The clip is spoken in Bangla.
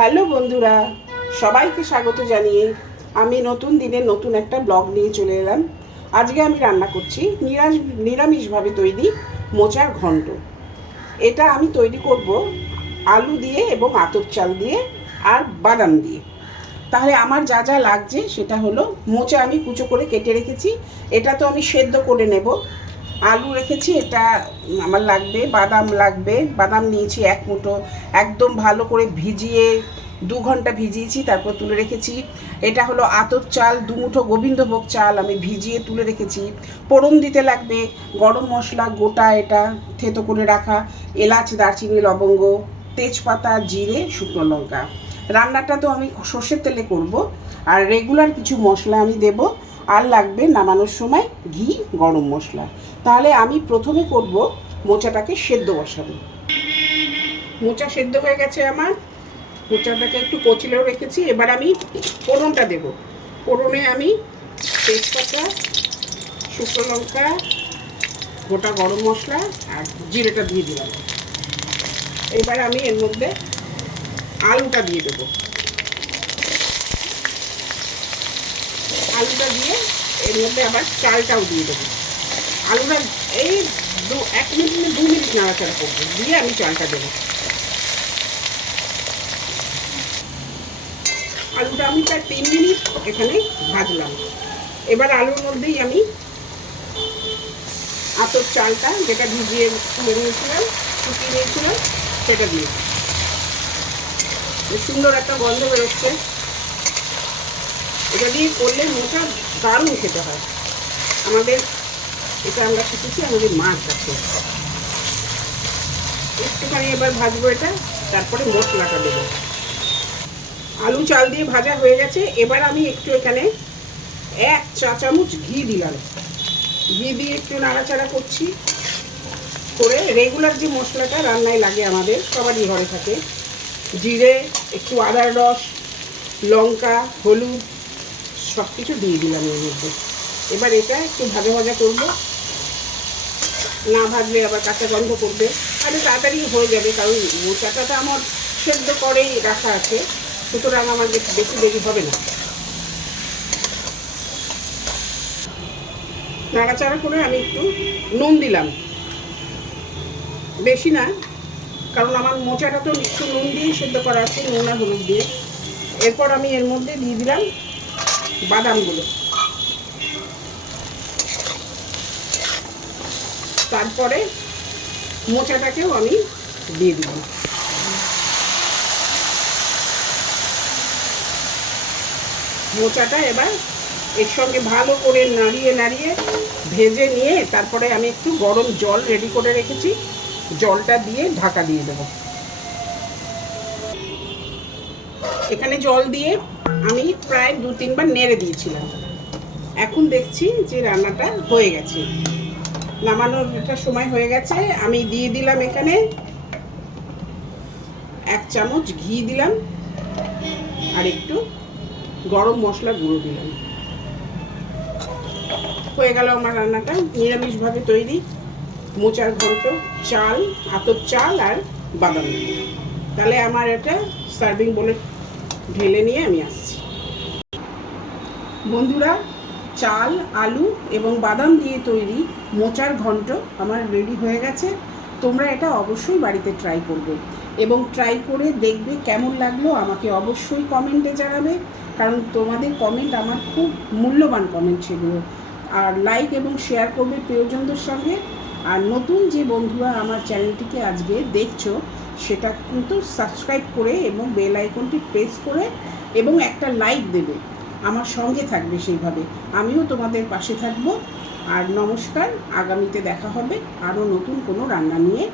হ্যালো বন্ধুরা, সবাইকে স্বাগত জানিয়ে আমি নতুন দিনে নতুন একটা ব্লগ নিয়ে চলে এলাম। আজকে আমি রান্না করছি নিরামিষ নিরামিষভাবে তৈরি মোচার ঘন্ট। এটা আমি তৈরি করব আলু দিয়ে এবং আতপ চাল দিয়ে আর বাদাম দিয়ে। তাহলে আমার যা যা লাগছে সেটা হলো মোচা আমি কুচো করে কেটে রেখেছি। এটা তো আমি সেদ্ধ করে নেব। আলু রেখেছি, এটা আমার লাগবে, বাদাম লাগবে, বাদাম নিয়েছি এক মুঠো, একদম ভালো করে ভিজিয়ে দু ঘণ্টা ভিজিয়েছি, তারপর তুলে রেখেছি। এটা হলো আতর চাল, দু মুঠো গোবিন্দভোগ চাল আমি ভিজিয়ে তুলে রেখেছি। পোড়ন দিতে লাগবে, গরম মশলা, গোটা এটা থেতো করে রাখা, এলাচ, দারচিনি, লবঙ্গ, তেজপাতা, জিরে, শুকনো লঙ্কা। রান্নাটা তো আমি সর্ষের তেলে করব, আর রেগুলার কিছু মশলা আমি দেব। আর লাগবে নামানোর সময় ঘি, গরম মশলা। তাহলে আমি প্রথমে করব মোচাটাকে সেদ্ধ বসাবো মোচা সেদ্ধ হয়ে গেছে আমার। মোচাটাকে একটু কচিলেও রেখেছি। এবার আমি ফোড়নটা দেব। ফোড়নে আমি তেজপাতা, শুকনো লঙ্কা, গোটা গরম মশলা আর জিরেটা দিয়ে দিলাম। এবার আমি এর মধ্যে আলুটা দিয়ে দেবো। আলুটা দিয়ে এর মধ্যে আবার চালটাও দিয়ে দেবো। আলুটা এই দু, এক মিনিট দু মিনিট নাড়াচাড়া করব, দিয়ে আমি চালটা দেবো। আলুটা আমি প্রায় তিন মিনিট এখানে ভাজলাম। এবার আলুর মধ্যেই আমি আতর চালটা, যেটা ভিজিয়ে নিয়েছিলাম, শুকিয়ে নিয়েছিলাম, সেটা দিয়ে সুন্দর একটা গন্ধ বেরোচ্ছে। এটা দিয়ে করলে মোটা দারুণ খেতে হয়। আমাদের এটা আমরা শিখেছি, আমাদের মাছ আছে একটুখানি এবার ভাজবো এটা, তারপরে মশলাটা দেবো। আলু চাল দিয়ে ভাজা হয়ে গেছে, এবার আমি একটু এখানে এক চা চামচ ঘি দিলাম। ঘি দিয়ে একটু নাড়াচাড়া করছি, করে রেগুলার যে মশলাটা রান্নায় লাগে আমাদের, সবারই ঘরে থাকে। জিরে, একটু আদার রস, লঙ্কা, হলুদ সব কিছু দিয়ে দিলাম এর মধ্যে। এবার এটা একটু ভাজা ভাজা করব। না ভাজলে আবার কাঁচা গন্ধ করবে। আরে তাড়াতাড়ি হয়ে যাবে, কারণ মোচাটা তো আমার সেদ্ধ করেই রাখা আছে। সুতরাং আমার বেশি দেরি হবে না। নাড়াচাড়া করে আমি একটু নুন দিলাম। বেশি না, কারণ আমার মোচাটা তো একটু নুন দিয়েই সেদ্ধ করা আছে, নুন আর হলুদ দিয়ে। এরপর আমি এর মধ্যে দিয়ে দিলাম বাদামগুলো। তারপরে মোচাটাকেও আমি দিয়ে দিলাম মোচাটা এবার এর সঙ্গে ভালো করে নাড়িয়ে নাড়িয়ে ভেজে নিয়ে তারপরে আমি একটু গরম জল রেডি করে রেখেছি। জলটা দিয়ে ঢাকা দিয়ে দেবো। এখানে জল দিয়ে আমি প্রায় দু তিনবার নেড়ে দিয়েছিলাম। এখন দেখছি যে রান্নাটা হয়ে গেছে। নামানোর একটা সময় হয়ে গেছে। আমি দিয়ে দিলাম এখানে এক চামচ ঘি দিলাম আর একটু গরম মশলা গুঁড়ো দিলাম। হয়ে গেল আমার রান্নাটা। নিরামিষভাবে তৈরি মোচার ঘন্ট, চাল আতর চাল আর বাদাম। তাহলে আমার এটা সার্ভিং বলে ঢেলে নিয়ে আমি আসছি। বন্ধুরা, চাল, আলু এবং বাদাম দিয়ে তৈরি মোচার ঘন্ট আমার রেডি হয়ে গেছে। তোমরা এটা অবশ্যই বাড়িতে ট্রাই করবে এবং ট্রাই করে দেখবে কেমন লাগল। আমাকে অবশ্যই কমেন্টে জানাবে, কারণ তোমাদের কমেন্ট আমার খুব মূল্যবান কমেন্ট সেগুলো। আর লাইক এবং শেয়ার করবে প্রিয়জনদের সঙ্গে। আর নতুন যে বন্ধুরা আমার চ্যানেলটিকে আজকে দেখছ সেটা কিন্তু সাবস্ক্রাইব করে এবং বেল আইকনটি প্রেস করে এবং একটা লাইক দেবে। আমার সঙ্গে থাকবে সেইভাবে। আমিও তোমাদের পাশে থাকব। আর নমস্কার, আগামীতে দেখা হবে আরও নতুন কোনো রান্না নিয়ে।